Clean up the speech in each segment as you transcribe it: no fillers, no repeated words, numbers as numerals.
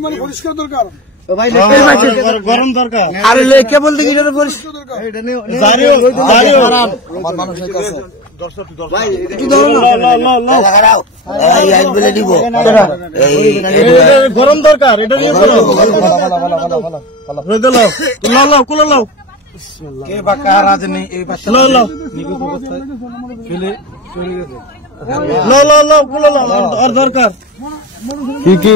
মানে পরিষ্কার দরকার গরম দরকার আরে লেকে বলতে কি এটা পরিষ্কার দরকার গরম দরকার এটা নিয়ে কে বাঁকা রাজনী এই আর দরকার কি কি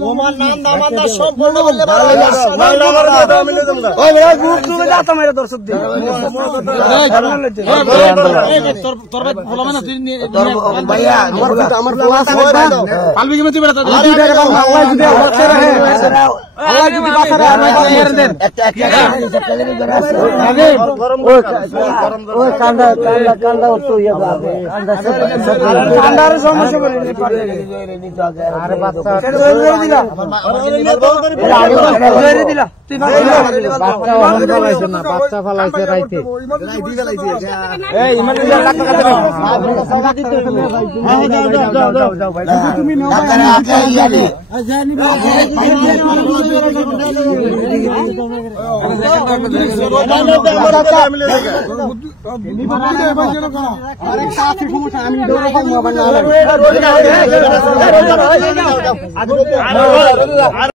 তোমার নাম দামাদা সব বললে দর্শক বাচ্চা ফালাইছে রাইতে আমি